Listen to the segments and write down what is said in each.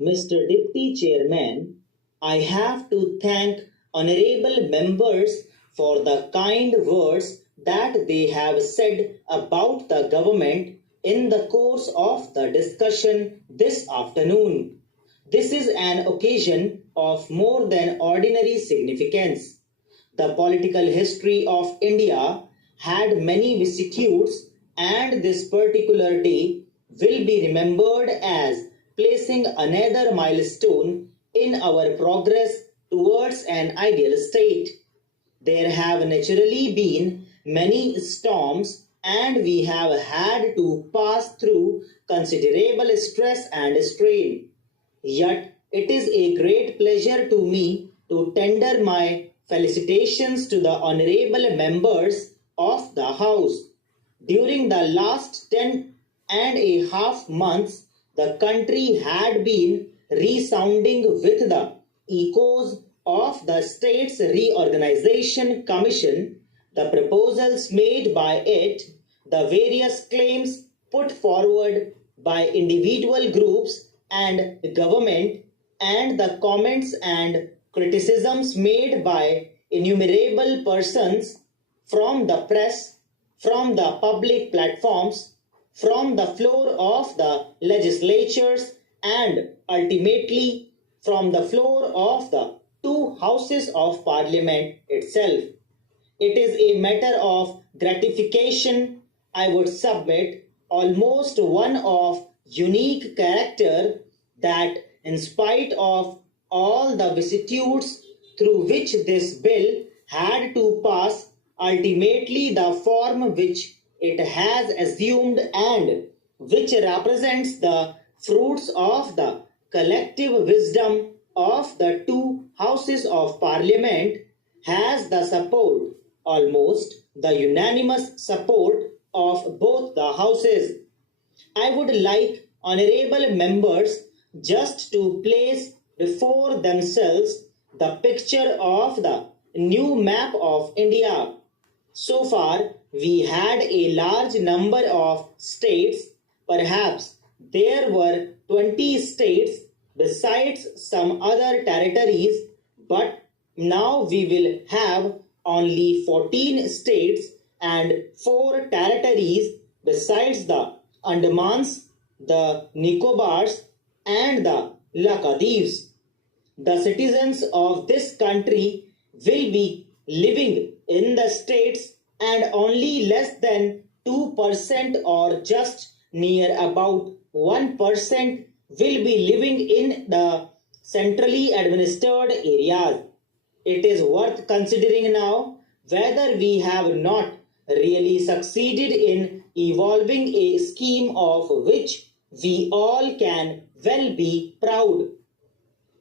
Mr. Deputy Chairman, I have to thank honorable members for the kind words that they have said about the government in the course of the discussion this afternoon. This is an occasion of more than ordinary significance. The political history of India had many vicissitudes, and this particular day will be remembered as placing another milestone in our progress towards an ideal state. There have naturally been many storms, and we have had to pass through considerable stress and strain. Yet it is a great pleasure to me to tender my felicitations to the honorable members of the House. During the last 10.5 months, the country had been resounding with the echoes of the States Reorganization Commission, the proposals made by it, the various claims put forward by individual groups and government, and the comments and criticisms made by innumerable persons from the press, from the public platforms, from the floor of the legislatures, and ultimately from the floor of the two houses of parliament itself. It is a matter of gratification, I would submit, almost one of unique character, that in spite of all the vicissitudes through which this bill had to pass, ultimately the form which it has assumed and which represents the fruits of the collective wisdom of the two houses of parliament, has the support, almost the unanimous support of both the houses. I would like honorable members just to place before themselves the picture of the new map of India. So far, we had a large number of states. Perhaps there were 20 states besides some other territories, but now we will have only 14 states and 4 territories besides the Andamans, the Nicobars, and the Lakadivs. The citizens of this country will be living in the states, and only less than 2% or just near about 1% will be living in the centrally administered areas. It is worth considering now whether we have not really succeeded in evolving a scheme of which we all can well be proud.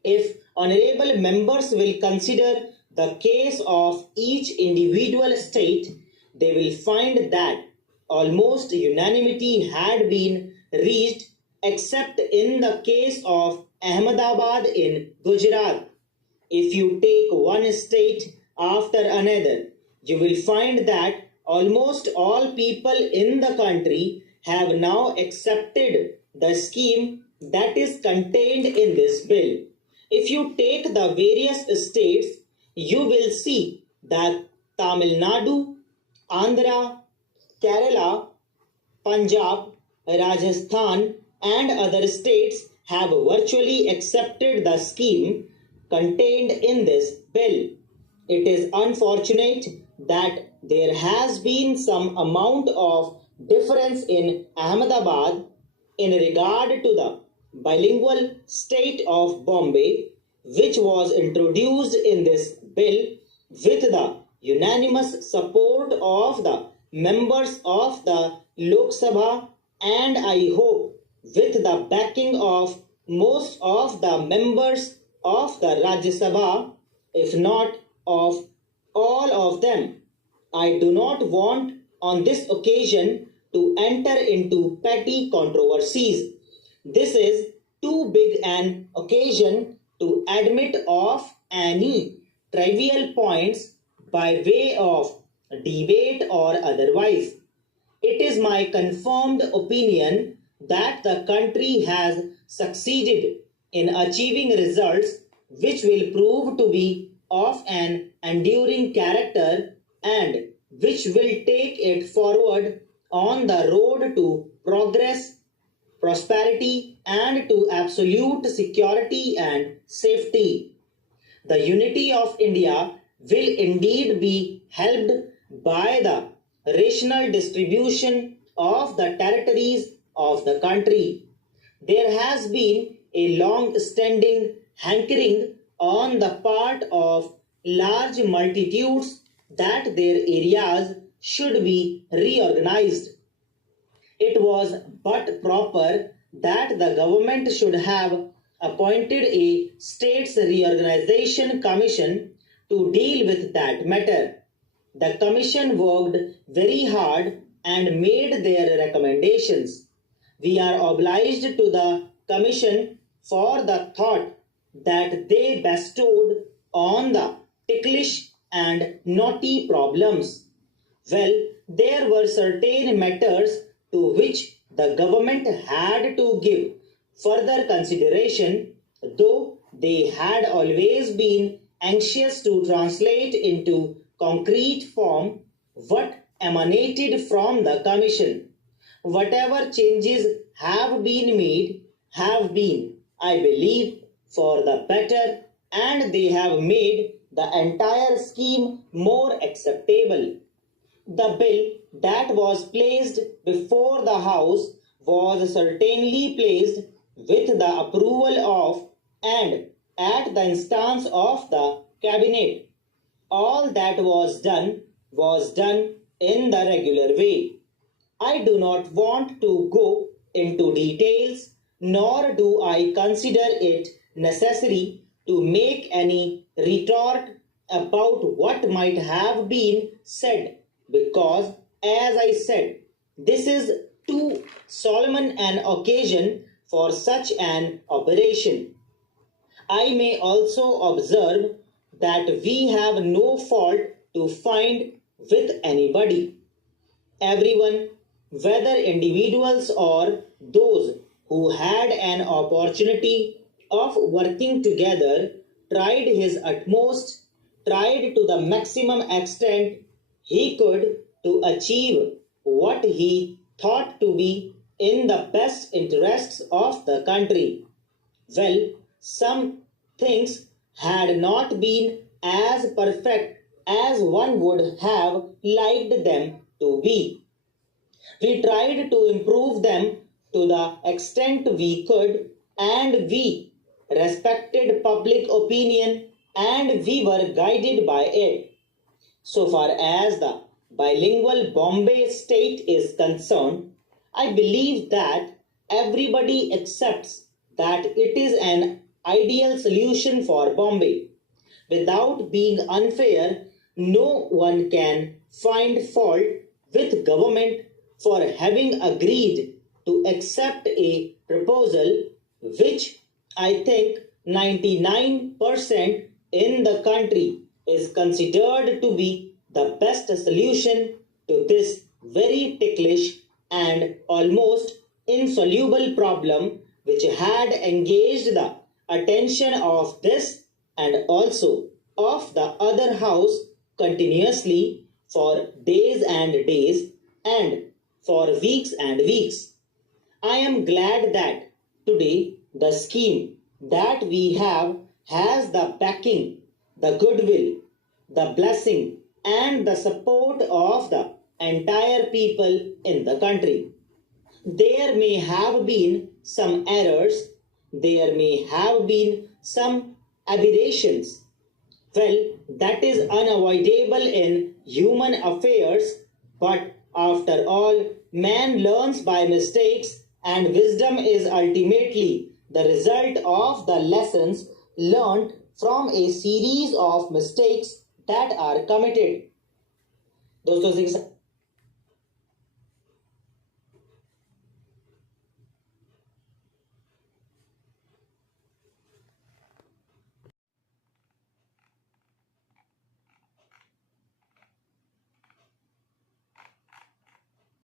If honorable members will consider the case of each individual state, they will find that almost unanimity had been reached except in the case of Ahmedabad in Gujarat. If you take one state after another, you will find that almost all people in the country have now accepted the scheme that is contained in this bill. If you take the various states, you will see that Tamil Nadu, Andhra, Kerala, Punjab, Rajasthan, and other states have virtually accepted the scheme contained in this bill. It is unfortunate that there has been some amount of difference in Ahmedabad in regard to the bilingual state of Bombay, which was introduced in this bill with the unanimous support of the members of the Lok Sabha, and I hope with the backing of most of the members of the Rajya Sabha, if not of all of them. I do not want on this occasion to enter into petty controversies. This is too big an occasion to admit of any trivial points by way of debate or otherwise. It is my confirmed opinion that the country has succeeded in achieving results which will prove to be of an enduring character and which will take it forward on the road to progress, prosperity, and to absolute security and safety. The unity of India will indeed be helped by the rational distribution of the territories of the country. There has been a long standing hankering on the part of large multitudes that their areas should be reorganized. It was but proper that the government should have appointed a states reorganization commission to deal with that matter. The commission worked very hard and made their recommendations. We are obliged to the commission for the thought that they bestowed on the ticklish and knotty problems. Well, there were certain matters to which the government had to give further consideration, though they had always been anxious to translate into concrete form what emanated from the commission. Whatever changes have been made have been, I believe, for the better, and they have made the entire scheme more acceptable. The bill that was placed before the House was certainly placed with the approval of and at the instance of the Cabinet. All that was done in the regular way. I do not want to go into details, nor do I consider it necessary to make any retort about what might have been said, because, as I said, this is too solemn an occasion for such an operation. I may also observe that we have no fault to find with anybody. Everyone, whether individuals or those who had an opportunity of working together, tried his utmost, tried to the maximum extent he could to achieve what he thought to be in the best interests of the country. Well, some things had not been as perfect as one would have liked them to be. We tried to improve them to the extent we could, and we respected public opinion and we were guided by it. So far as the bilingual Bombay state is concerned, I believe that everybody accepts that it is an ideal solution for Bombay. Without being unfair, no one can find fault with government for having agreed to accept a proposal which I think 99% in the country is considered to be the best solution to this very ticklish and almost insoluble problem which had engaged the attention of this and also of the other house continuously for days and days and for weeks and weeks. I am glad that today the scheme that we have has the backing, the goodwill, the blessing, and the support of the entire people in the country. There may have been some errors, there may have been some aberrations. Well, that is unavoidable in human affairs, but after all, man learns by mistakes, and wisdom is ultimately the result of the lessons learned from a series of mistakes that are committed. दोस्तों